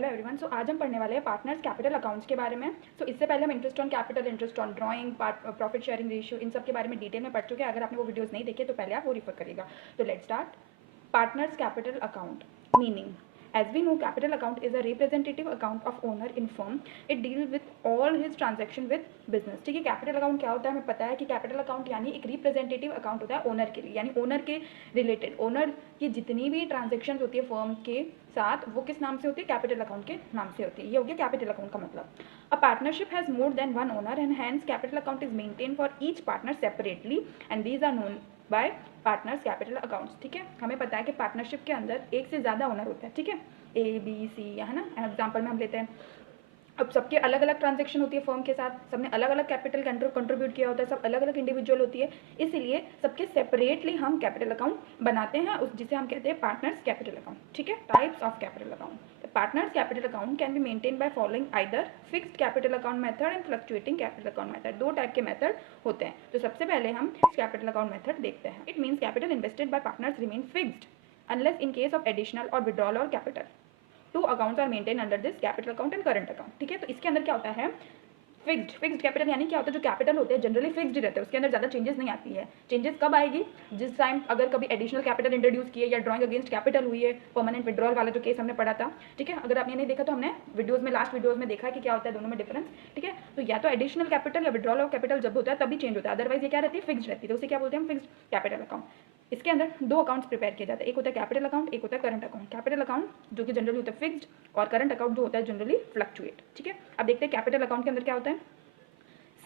Hello everyone. सो आज हम पढ़ने वाले हैं पार्टनर्स कैपिटल अकाउंट्स के बारे में। सो इससे पहले हम interest on capital, interest on drawing, profit sharing ratio, इन सब के बारे में डिटेल में पढ़ चुके हैं। अगर आपने वो वीडियोस नहीं देखे तो पहले आप वो रिफर करिएगा। तो let's start. Partners capital account meaning. As we know, capital account is a representative account of owner in firm. It deals with all his transaction with business. ठीक है, कैपिटल अकाउंट क्या होता है हमें पता है कि कैपिटल अकाउंट यानी एक रिप्रेजेंटेटिव अकाउंट होता है ओनर के लिए, यानी ओनर के रिलेटेड, ओनर की जितनी भी ट्रांजेक्शन होती है फर्म के साथ वो किस नाम से होती है, कैपिटल अकाउंट के नाम से होती है। ये हो गया कैपिटल अकाउंट का मतलब। A partnership has more than one owner and hence capital account is maintain for each partner separately and these are known by partners capital accounts. ठीक है, हमें पता है कि पार्टनरशिप के अंदर एक से ज़्यादा ओनर होता है। ठीक है, ए बी सी, है ना, एग्जाम्पल में हम लेते हैं। अब सबके अलग अलग ट्रांजेक्शन होती है फर्म के साथ, सबने अलग अलग कैपिटल कंट्रीब्यूट किया होता है, सब अलग अलग इंडिविजुअल होती है, इसलिए सबके सेपरेटली हम कैपिटल अकाउंट बनाते हैं, उस जिसे हम कहते हैं पार्टनर्स कैपिटल अकाउंट। ठीक है, types of capital account. Partners capital account can be maintain by following either fixed capital account method and fluctuating capital account method. दो टाइप के मेथड होते हैं। तो सबसे पहले हम फिक्स्ड कैपिटल अकाउंट मेथड देखते हैं। It means capital invested by partners remain fixed unless in case of additional और विड्रॉल और capital. Two accounts are maintain under this, capital account and current account. ठीक है, तो इसके अंदर क्या होता है, फिक्स्ड कैपिटल यानी क्या होता है, जो कैपिटल होते हैं जनरली फिक्स्ड रहते हैं, उसके अंदर ज़्यादा चेंजेस नहीं आती है। चेंजेस कब आएगी, जिस टाइम अगर कभी एडिशनल कैपिटल इंट्रोड्यूस किए या ड्रॉइंग अगेंस्ट कैपिटल हुई है, परमानेंट विड्रॉल वाला जो केस हमने पढ़ा था। ठीक है, अगर आपने नहीं देखा तो हमने वीडियोज में, लास्ट वीडियोज में देखा है कि क्या होता है दोनों में डिफरेंस। ठीक है, तो या तो एडिशनल कैपिटल या विड्रॉल ऑफ कैपिटल जब होता है तभी चेंज होता है, अदरवाइज ये क्या रहती है, फिक्स्ड रहती है। तो उसे क्या बोलते हैं, फिक्स्ड कैपिटल अकाउंट। इसके अंदर दो अकाउंट्स प्रिपेयर किए जाते हैं, एक होता है कैपिटल अकाउंट, एक होता है करंट अकाउंट। कैपिटल अकाउंट जो कि जनरली होता है फिक्स्ड और करंट अकाउंट जो होता है जनरली फ्लक्चुएट। ठीक है, अब देखते हैं कैपिटल अकाउंट के अंदर क्या होता है।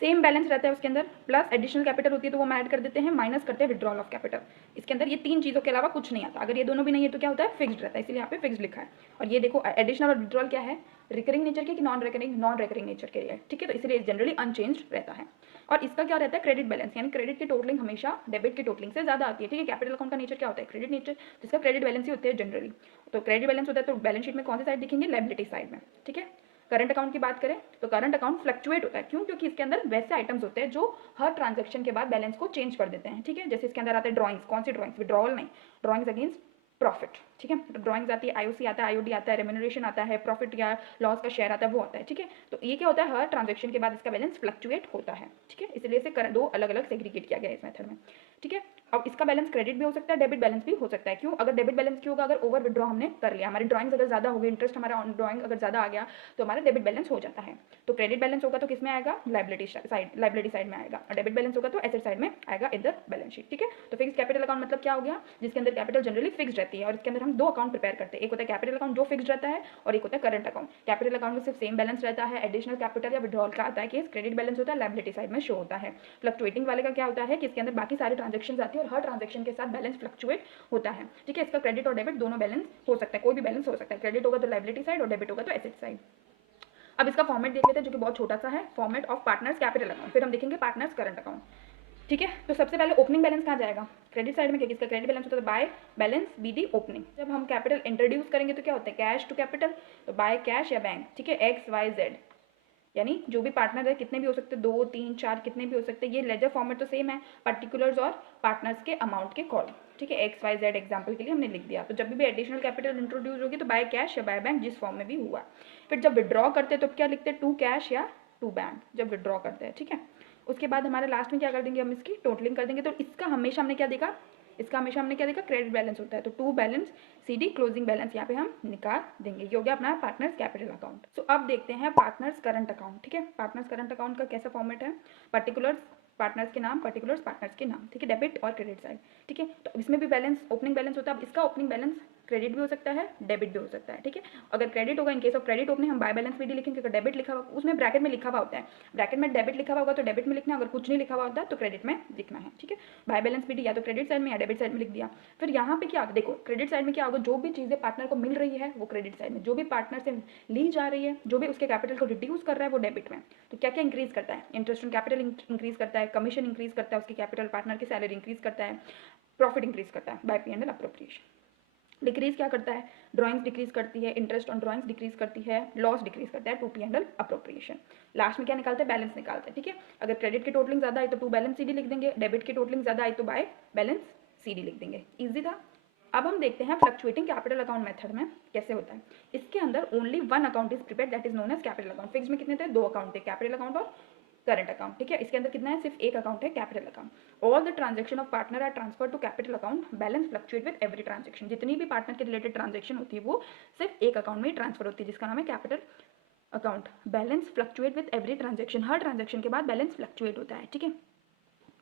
सेम बैलेंस रहता है उसके अंदर, प्लस एडिशनल कैपिटल होती है तो वो हम ऐड कर देते हैं, माइनस करते हैं विड्रॉल ऑफ कैपिटल। इसके अंदर ये तीन चीज़ों के अलावा कुछ नहीं आता। अगर ये दोनों भी नहीं है तो क्या होता है, फिक्स्ड रहता है, इसलिए यहाँ पे फिक्स्ड लिखा है। और ये देखो एडिशनल और विड्रॉल क्या है, रिकरिंग नेचर के कि नॉन रिकरिंग नेचर के लिए। ठीक है, तो इसलिए जनरली अनचेंज रहता है। और इसका क्या रहता है, क्रेडिट बैलेंस, यानी क्रेडिट की टोटलिंग हमेशा डेबिट की टोटलिंग से ज़्यादा आती है। ठीक है, कैपिटल अकाउंट का नेचर क्या होता है, क्रेडिट नेचर, जिसका क्रेडिट बैलेंस ही होते हैं जनरली। तो क्रेडिट बैलेंस होता है तो बैलेंस शीट में कौन सी साइड दिखेंगे, लायबिलिटी साइड में। ठीक है, करंट अकाउंट की बात करें तो करंट अकाउंट फ्लक्चुएट होता है, क्यों, क्योंकि इसके अंदर वैसे आइटम्स होते हैं जो हर ट्रांजैक्शन के बाद बैलेंस को चेंज कर देते हैं। ठीक है, जैसे इसके अंदर आते हैं ड्राइंग्स, कौन सी ड्राइंग्स, विड्रॉवल नहीं, ड्राइंग्स अगेंस्ट प्रॉफिट। ठीक है, तो ड्राइंग्स आती है, आईओसी आता है, आईओडी आता है, रेम्यूनरेशन आता है, प्रॉफिट या लॉस का शेयर आता है, वो आता है। ठीक है, तो ये क्या होता है, हर ट्रांजैक्शन के बाद इसका बैलेंस फ्लक्चुएट होता है। ठीक है, इसलिए इसे दो अलग अलग सेग्रीगेट किया गया है इस मेथड में। ठीक है, अब इसका बैलेंस क्रेडिट भी हो सकता है, डेबिट बैलेंस भी हो सकता है। क्यों, अगर डेबिट बैलेंस क्यों होगा, अगर ओवर विड्रॉ हमने कर लिया, हमारी ड्राइंग्स अगर ज़्यादा हो गई, इंटरेस्ट हमारा ऑन ड्राइंग अगर ज़्यादा आ गया तो हमारा डेबिट बैलेंस हो जाता है। तो क्रेडिट बैलेंस होगा तो किस में आएगा, लायबिलिटी साइड में आएगा, और डेबिट बैलेंस होगा तो एसेट साइड में आएगा इन द बैलेंस शीट। ठीक है, तो फिक्स कैपिटल अकाउंट मतलब क्या हो गया, जिसके अंदर कैपिटल जनरली फिक्स रहती है, और इसके अंदर हम दो अकाउंट प्रिपेयर करते हैं, एक होता है कैपिटल अकाउंट जो फिक्स रहता है और एक होता है करंट अकाउंट। कैपिटल अकाउंट में सिर्फ सेम बैलेंस रहता है, एडिशनल कैपिटल या विड्रॉल का आता है केस, क्रेडिट बैलेंस होता है, लायबिलिटी साइड में शो होता है। फ्लक्चुएटिंग वाले का क्या होता है कि इसके अंदर बाकी सारी ट्रांजेक्शन आती है और हर ट्रांजेक्शन के साथ बैलेंस फ्लक्चुएट होता है। ठीक है, इसका क्रेडिट और डेबिट दोनों बैलेंस हो सकता है, कोई भी बैलेंस हो सकता है, क्रेडिट होगा तो लायबिलिटी साइड और डेबिट होगा तो एसेट साइड। अब इसका फॉर्मेट देख लेते हैं जो कि बहुत छोटा सा है, format of partners capital account, फिर हम देखेंगे पार्टनर्स करंट अकाउंट। ठीक है, तो सबसे पहले ओपनिंग बैलेंस कहाँ जाएगा, क्रेडिट साइड में, क्योंकि इसका क्रेडिट बैलेंस होता है बाय बैलेंस बीडी ओपनिंग। जब हम कैपिटल इंट्रोड्यूस करेंगे तो क्या होता है, कैश टू कैपिटल, तो बाय कैश या बैंक। ठीक है, एक्स वाई जेड, यानी जो भी पार्टनर है कितने भी हो सकते हैं, 2 3 4 कितने भी हो सकते हैं। ये लेजर फॉर्मेट तो सेम है, पर्टिकुलर्स और पार्टनर्स के अमाउंट के अकॉर्डिंग। ठीक है, एक्स वाई जेड एग्जाम्पल के लिए हमने लिख दिया। तो जब भी एडिशनल कैपिटल इंट्रोड्यूस होगी तो बाय कैश या बाय बैंक, जिस फॉर्म में भी हुआ। फिर जब विड्रॉ करते हैं तो क्या लिखते हैं, टू कैश या टू बैंक, जब विड्रॉ करते हैं। ठीक है, उसके बाद हमारे लास्ट में क्या कर देंगे, हम इसकी टोटलिंग कर देंगे। तो इसका हमेशा हमने क्या देखा, क्रेडिट बैलेंस होता है, तो to balance CD closing balance यहाँ पे हम निकाल देंगे। ये हो गया अपना पार्टनर्स कैपिटल अकाउंट। सो अब देखते हैं पार्टनर्स करंट अकाउंट। ठीक है, पार्टनर्स करंट अकाउंट का कैसा फॉर्मेट है, पर्टिकुलर्स पार्टनर्स के नाम, पर्टिकुलर्स पार्टनर्स के नाम। ठीक है, डेबिट और क्रेडिट साइड। ठीक है, तो इसमें भी बैलेंस ओपनिंग बैलेंस होता है। अब इसका ओपनिंग बैलेंस क्रेडिट भी हो सकता है, डेबिट भी हो सकता है। ठीक है, अगर क्रेडिट होगा, इन केस ऑफ क्रेडिट ओपनिंग हम बाय बैलेंस भी लिखेंगे। अगर डेबिट लिखा हुआ, उसमें ब्रैकेट में लिखा हुआ होता है, ब्रैकेट में डेबिट लिखा हुआ होगा तो डेबिट में लिखना, अगर कुछ नहीं लिखा हुआ होता है तो क्रेडिट में लिखना है। ठीक है, बाय बैलेंस भी या तो क्रेडिट साइड में या डेबिट साइड में लिख दिया। फिर यहाँ पे क्या, देखो क्रेडिट साइड में क्या होगा, जो भी चीज़ें पार्टनर को मिल रही है वो क्रेडिट साइड में, जो भी पार्टनर से ली जा रही है, जो भी उसके कैपिटल को रिड्यूस कर रहा है वो डेबिट में। तो क्या क्या इंक्रीज करता है, इंटरेस्ट ऑन कैपिटल इंक्रीज करता है, कमीशन इंक्रीज करता है, उसके कैपिटल पार्टनर की सैलरी इंक्रीज करता है, प्रॉफिट इंक्रीज करता है बाय P&L अप्रोप्रिएशन। डिक्रीज क्या करता है, ड्राइंग्स डिक्रीज करती है, इंटरेस्ट ऑन ड्राइंग्स डिक्रीज करती है, लॉस डिक्रीज करता है टू P&L अप्रोप्रिएशन। लास्ट में क्या निकालते हैं, बैलेंस निकालते हैं। ठीक है, अगर क्रेडिट की टोटलिंग ज़्यादा आई तो टू बैलेंस सीडी लिख देंगे, डेबिट की टोटलिंग ज़्यादा आई तो बाय बैलेंस सीडी लिख देंगे। ईजी था। अब हम देखते हैं फ्लक्चुएटिंग कैपिटल अकाउंट मेथड में कैसे होता है। इसके अंदर only one account is prepared that is known as capital account. Fix में कितने थे? 2 अकाउंट थे, कैपिटल अकाउंट और करंट अकाउंट, ठीक है। इसके अंदर कितना है? सिर्फ एक अकाउंट है, capital account. All the transaction of partner are transfer to capital account, balance fluctuate with every transaction. जितनी भी पार्टनर के रिलेटेड ट्रांजेक्शन होती है वो सिर्फ एक अकाउंट में ही ट्रांसफर होती है, जिसका नाम है capital account. Balance fluctuate with every transaction, her transaction के बाद बैलेंस फ्लक्चुएट होता है, ठीक है।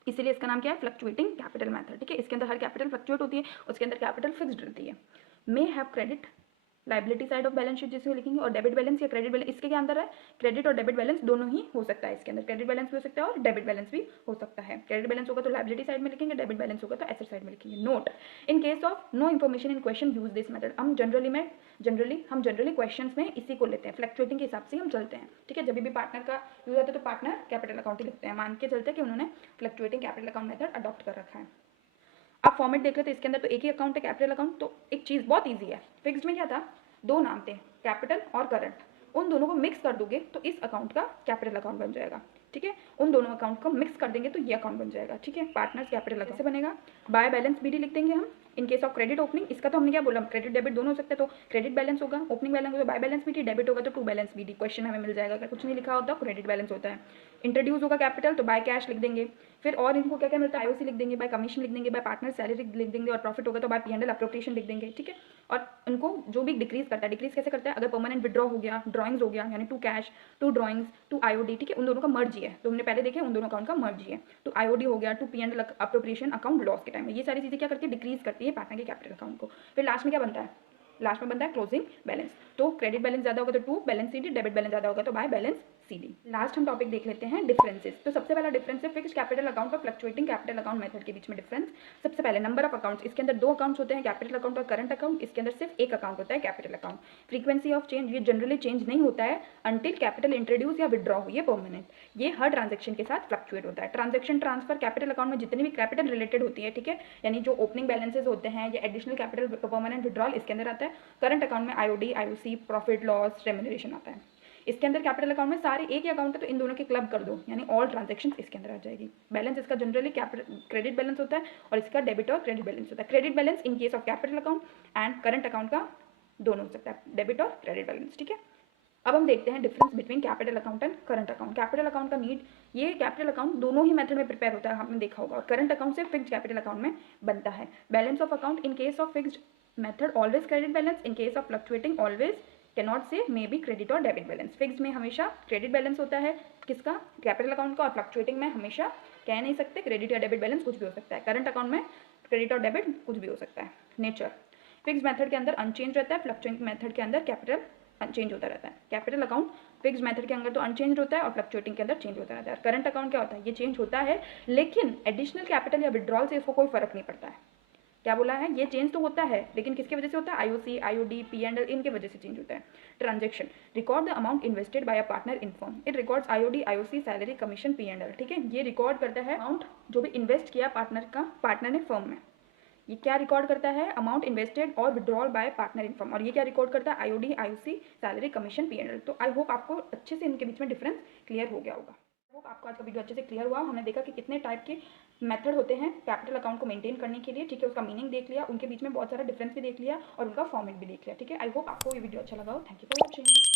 इसीलिए इसका नाम क्या है? फ्लक्चुएटिंग कैपिटल मेथड, ठीक है। इसके अंदर हर कैपिटल फ्लक्चुएट होती है, उसके अंदर कैपिटल फिक्स्ड रहती है। May have credit liability side of balance sheet जिसमें लिखेंगे, और डेबिट बैलेंस या क्रेडिट बैलेंस। इसके क्या अंदर है? क्रेडिट और डेबिट बैलेंस दोनों ही हो सकता है। इसके अंदर क्रेडिट बैलेंस भी हो सकता है और डेबिट बैलेंस भी हो सकता है। क्रेडिट बैलेंस होगा तो लाइबिलिटी साइड में लिखेंगे, डेबिट बैलेंस होगा तो एसेट साइड में लिखेंगे। Note, in case of no information in question use this method. हम जनरली क्वेश्चंस में इसी को लेते हैं, फ्लक्चुएटिंग के हिसाब से हम चलते हैं, ठीक है। जब भी पार्टनर का यूज होता है तो पार्टनर कैपिटल अकाउंट ही लिखते हैं, मान के चलते हैं कि उन्होंने fluctuating capital account method adopt कर रखा है। आप फॉर्मेट देख लेते हैं, इसके अंदर तो एक ही अकाउंट है, कैपिटल अकाउंट। तो एक चीज़ बहुत ईजी है, फिक्स्ड में क्या था? 2 नाम थे, कैपिटल और करंट। उन दोनों को मिक्स कर दोगे तो इस अकाउंट का कैपिटल अकाउंट बन जाएगा, ठीक है। उन दोनों अकाउंट को मिक्स कर देंगे तो ये अकाउंट बन जाएगा, ठीक है। पार्टनर्स कैपिटल अकाउंट से बनेगा। बाय बैलेंस बीडी लिख देंगे हम। इन केस ऑफ क्रेडिट ओपनिंग, इसका तो हमने क्या बोला? क्रेडिट डेबिट दोनों हो सकते हैं, तो क्रेडिट बैलेंस होगा, ओपनिंग बैलेंस होगा, बाय बैलेंस बीडी, डेबिट होगा तो टू बैलेंस बीडी। क्वेश्चन हमें मिल जाएगा, अगर कुछ नहीं लिखा होता क्रेडिट बैलेंस होता है। इंट्रोड्यूस होगा कैपिटल तो बाय कैश लिख देंगे। फिर और इनको क्या क्या मिलता है? आईओसी लिख देंगे, बाय कमीशन लिख देंगे, बाय पार्टनर सैलरी लिख देंगे, और प्रॉफिट होगा तो by P and L appropriation लिख देंगे, ठीक है। और उनको जो भी डिक्रीज करता है, डिक्रीज कैसे करता है? अगर परमानेंट विड्रॉ हो गया, ड्रॉइंग्स हो गया, यानी to cash, to drawings, to IOD, ठीक है, उन दोनों का मर्जी है। तो हमने पहले देखे उन दोनों अकाउंट का मर्जी है। तो आईओडी हो गया, to P and L appropriation account loss के टाइम में, ये सारी चीज़ें क्या करती है? डिक्रीज करती है पार्टनर के कैपिटल अकाउंट को। फिर लास्ट में क्या बनता है? लास्ट में बनता है क्लोजिंग बैलेंस। तो क्रेडिट बैलेंस ज़्यादा होगा तो to balance CD, debit balance ज़्यादा होगा तो बाय बैलेंस सीडी। लास्ट हम टॉपिक देख लेते हैं डिफरेंसेस। तो सबसे पहला डिफरेंस है फिक्स्ड कैपिटल अकाउंट और फ्लक्चुएटिंग कैपिटल अकाउंट मेथड के बीच में डिफरेंस। सबसे पहले नंबर ऑफ अकाउंट्स, इसके अंदर 2 अकाउंट्स होते हैं, कैपिटल अकाउंट और करंट अकाउंट। इसके अंदर सिर्फ एक अकाउंट होता है, capital account. Frequency of change, ये जनरली चेंज नहीं होता है अंटिल कैपिटल इंट्रोड्यूस या विड्रॉ हुई है परमानेंट। ये हर ट्रांजेक्शन के साथ फ्लक्चुएट होता है। ट्रांजेक्शन ट्रांसफर कैपिटल अकाउंट में जितनी भी कैपिटल रिलेटेड होती है, ठीक है, यानी जो ओपनिंग बैलेंसेज होते हैं या एडिशनल कैपिटल परमानेंट विड्रॉल, इसके अंदर आता है। करंट अकाउंट में IOD, IOC, profit loss, remuneration आता है। इसके अंदर कैपिटल अकाउंट में सारे एक ही अकाउंट है तो इन दोनों के क्लब कर दो, यानी ऑल ट्रांजेक्शंस इसके अंदर आ जाएगी। बैलेंस इसका जनरली क्रेडिट बैलेंस होता है और इसका डेबिट और क्रेडिट बैलेंस होता है। Credit balance in case of capital account and current account का दोनों हो सकता है, डेबिट और क्रेडिट बैलेंस, ठीक है। अब हम देखते हैं difference between capital account and current account. Capital account का नीड, ये कैपिटल अकाउंट दोनों ही मेथड में प्रिपेयर होता है, आपने देखा होगा। और करंट अकाउंट से फिक्स्ड कैपिटल अकाउंट में बनता है। Balance of account, in case of fixed method always credit balance, in case of fluctuating always cannot say may be credit और डेबिट बैलेंस। फिक्स्ड में हमेशा क्रेडिट बैलेंस होता है, किसका? कैपिटल अकाउंट का। और फ्लक्चुएटिंग में हमेशा कह नहीं सकते, क्रेडिट या डेबिट बैलेंस कुछ भी हो सकता है। करंट अकाउंट में क्रेडिट और डेबिट कुछ भी हो सकता है। नेचर, फिक्स्ड मेथड के अंदर अनचेंज रहता है, फ्लक्चुएटिंग मेथड के अंदर कैपिटल अनचेंज होता रहता है। कैपिटल अकाउंट फिक्स्ड मेथड के अंदर तो अनचेंज होता है और फ्लक्चुएटिंग के अंदर चेंज होता रहता है। करंट अकाउंट क्या होता है? ये चेंज होता है, लेकिन एडिशनल कैपिटल या विड्रॉल से इसको कोई फर्क नहीं पड़ता है। क्या बोला है? ये चेंज तो होता है, लेकिन किसकी वजह से होता है? IOC, IOD, P and L, इनके वजह से चेंज होता है। Transaction, record the amount invested bye a partner in firm. It records IOD, IOC, salary, commission, P and L, ठीक है। ये रिकॉर्ड करता है अमाउंट जो भी इन्वेस्ट किया पार्टनर ने फर्म में। ये क्या रिकॉर्ड करता है? अमाउंट इन्वेस्टेड और withdrawal bye partner in firm. और ये क्या रिकॉर्ड करता है? IOD, IOC, salary, commission, P and L. तो आई होप आपको अच्छे से इनके बीच में डिफरेंस क्लियर हो गया होगा। होप आपको आज का वीडियो अच्छे से क्लियर हुआ। हमने देखा कि कितने टाइप के मेथड होते हैं कैपिटल अकाउंट को मेंटेन करने के लिए, ठीक है। उसका मीनिंग देख लिया, उनके बीच में बहुत सारा डिफरेंस भी देख लिया और उनका फॉर्मेट भी देख लिया, ठीक है। आई होप आपको ये वीडियो अच्छा लगा हो। Thank you for watching.